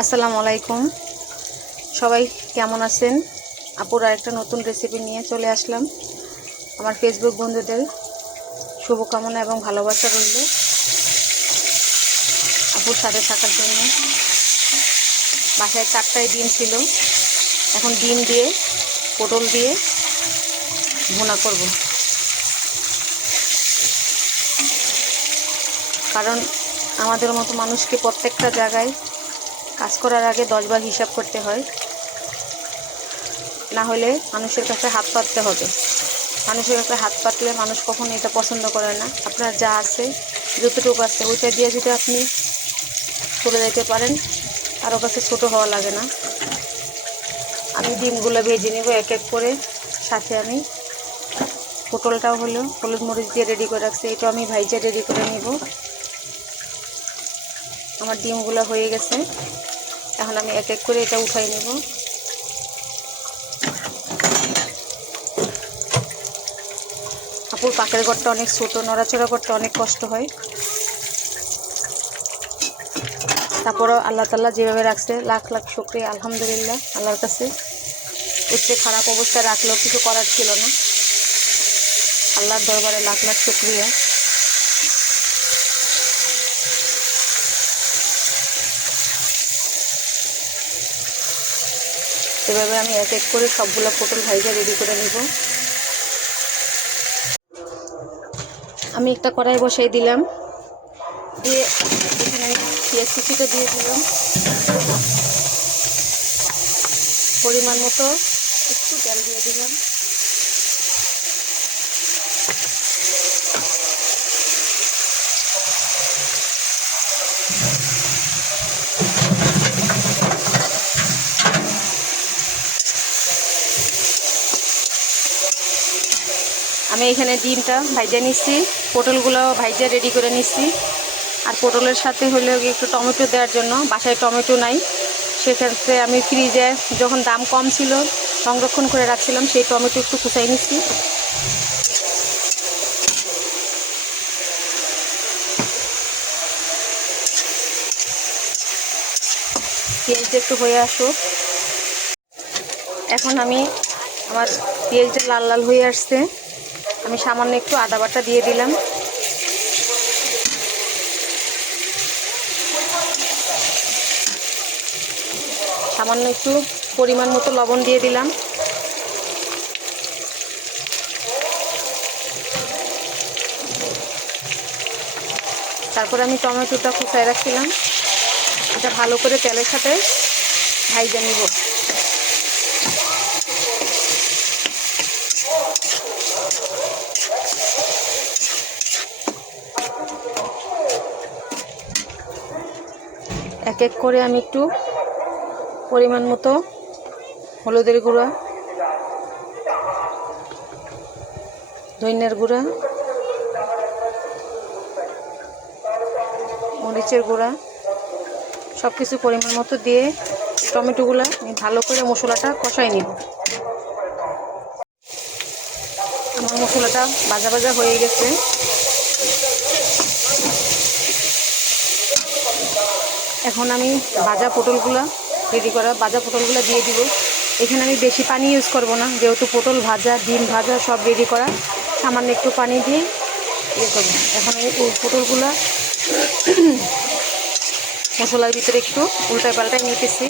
আসসালামু আলাইকুম। সবাই কেমন আছেন? আপুর আরেকটা নতুন রেসিপি নিয়ে চলে আসলাম। আমার ফেসবুক বন্ধুদের শুভকামনা এবং ভালোবাসা রইল আপুর সাথে থাকার জন্য। বাসায় 4টাই ডিম ছিল, এখন ডিম দিয়ে পটল দিয়ে ভুনা করব। কারণ আমাদের মতো মানুষকে প্রত্যেকটা জায়গায় কাজ করার আগে 10 বার হিসাব করতে হয়, না হলে মানুষের কাছে হাত পাততে হবে। মানুষের কাছে হাত পাতলে মানুষ কখনো এটা পছন্দ করে না। আপনার যা আছে, যতটুকু আছে, ওইটা দিয়ে যদি আপনি চলে যেতে পারেন, কারো কাছে ছোট হওয়া লাগে না। আমি ডিমগুলো ভেজে নেব এক এক করে। সাথে আমি পটলটাও হলো হলুদ মরিচ দিয়ে রেডি করে রাখছি, এটা আমি ভাইজা রেডি করে নিব। আমার ডিমগুলো হয়ে গেছে, এখন আমি এক এক করে এটা উঠাই নেব। আপুর পাকের ঘরটা অনেক ছোটো, নড়াচড়া করতে অনেক কষ্ট হয়। তারপরও আল্লাহ তাআলা যেভাবে রাখছে, লাখ লাখ শুকরিয়া, আলহামদুলিল্লাহ আল্লাহর কাছে। এতে খারাপ অবস্থায় রাখলেও কিছু করার ছিল না। আল্লাহর দরবারে লাখ লাখ শুকরিয়া। এভাবে আমি এক এক করে সবগুলো পটল ভাইজা রেডি করে নিব। আমি একটা কড়াই বসাই দিলাম, দিয়ে এখানে আমি পেঁয়াজ কুচিটা দিয়ে দিলাম। পরিমাণ মতো একটু তেল দিয়ে দিলাম। আমি এখানে ডিমটা ভাইজা নিচ্ছি, পটলগুলো ভাইজা রেডি করে নিচ্ছি। আর পটলের সাথে হলে একটু টমেটো দেওয়ার জন্য, বাসায় টমেটো নাই, সেক্ষেত্রে আমি ফ্রিজে যখন দাম কম ছিল সংরক্ষণ করে রাখছিলাম, সেই টমেটো একটু কুচাই নিচ্ছি। পেঁয়াজটা একটু হয়ে আসুক। এখন আমি আমার পেঁয়াজটা লাল লাল হয়ে আসছে, আমি সামান্য একটু আদা বাটা দিয়ে দিলাম। সামান্য একটু পরিমাণ মতো লবণ দিয়ে দিলাম। তারপরে আমি টমেটোটা কুচায় রাখছিলাম, এটা ভালো করে তেলের সাথে ভাইজা নিব। এক এক করে আমি একটু পরিমাণ মতো হলুদের গুঁড়া, ধনিয়ার গুঁড়া, মরিচের গুঁড়া সব কিছু পরিমাণ মতো দিয়ে টমেটোগুলো আমি ভালো করে মশলাটা কষাই নিব। আমার মশলাটা ভাজা ভাজা হয়ে গেছে। এখন আমি ভাজা পটলগুলো রেডি করা ভাজা পটলগুলো দিয়ে দিব। এখানে আমি বেশি পানি ইউজ করব না, যেহেতু পটল ভাজা, ডিম ভাজা সব রেডি করা, সামান্য একটু পানি দিয়ে ইয়ে করব। এখন আমি পটলগুলো মশলার ভিতরে একটু উল্টায় পাল্টায় নিতেছি।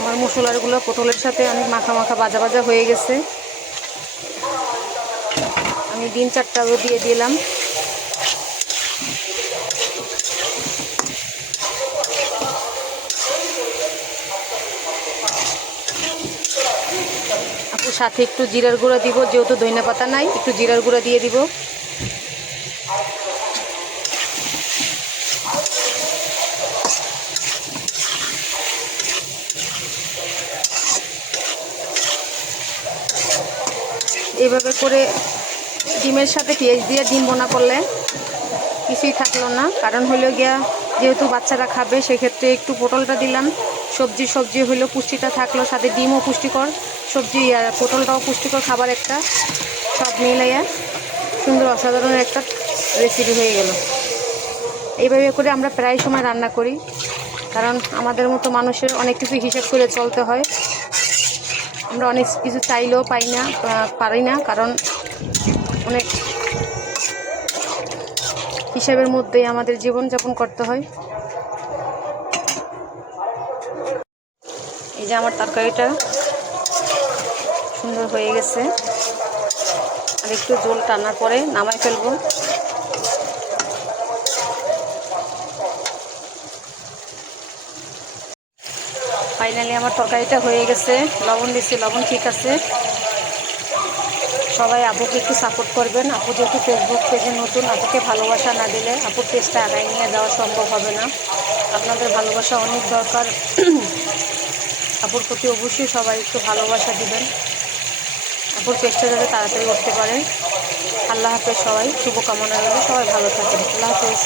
আমার মশলাগুলো পটলের সাথে অনেক মাখা মাখা ভাজা ভাজা হয়ে গেছে। আমি ডিম 4টাও দিয়ে দিলাম। আপুর সাথে একটু জিরার গুঁড়া দিব, যেহেতু ধনিয়া পাতা নাই, একটু জিরার গুঁড়া দিয়ে দিব। এইভাবে করে ডিমের সাথে পেঁয়াজ দিয়ে ডিম বোনা করলে কিছুই থাকলো না, কারণ হলো গিয়া যেহেতু বাচ্চারা খাবে সেক্ষেত্রে একটু পটলটা দিলাম। সবজি হইলেও পুষ্টিটা থাকলো, সাথে ডিমও পুষ্টিকর সবজি আর পটলটাও পুষ্টিকর খাবার একটা। সব মিলাইয়া সুন্দর অসাধারণ একটা রেসিপি হয়ে গেল। এইভাবে করে আমরা প্রায় সময় রান্না করি, কারণ আমাদের মতো মানুষের অনেক কিছু হিসেব করে চলতে হয়। আমরা অনেক কিছু চাইলেও পারি না, কারণ অনেক হিসাবের মধ্যেই আমাদের জীবনযাপন করতে হয়। এই যে আমার তরকারিটা সুন্দর হয়ে গেছে, আর একটু ঝোল টানার পরে নামাই ফেলবো। ফাইনালি আমার তরকারিটা হয়ে গেছে। লবণ দিচ্ছি, লবণ ঠিক আছে। সবাই আপুকে একটু সাপোর্ট করবেন। আপু যেহেতু ফেসবুক পেজে নতুন, আপুকে ভালোবাসা না দিলে আপুর পেজটা আগায় নিয়ে যাওয়া সম্ভব হবে না। আপনাদের ভালোবাসা অনেক দরকার। আপুর প্রতি অবশ্যই সবাই একটু ভালোবাসা দিবেন, আপুর পেজটা যাতে তাড়াতাড়ি উঠতে পারে। আল্লাহ হাফেজ। সবাই শুভকামনা রইল, সবাই ভালো থাকেন। আল্লাহ হাফেজ।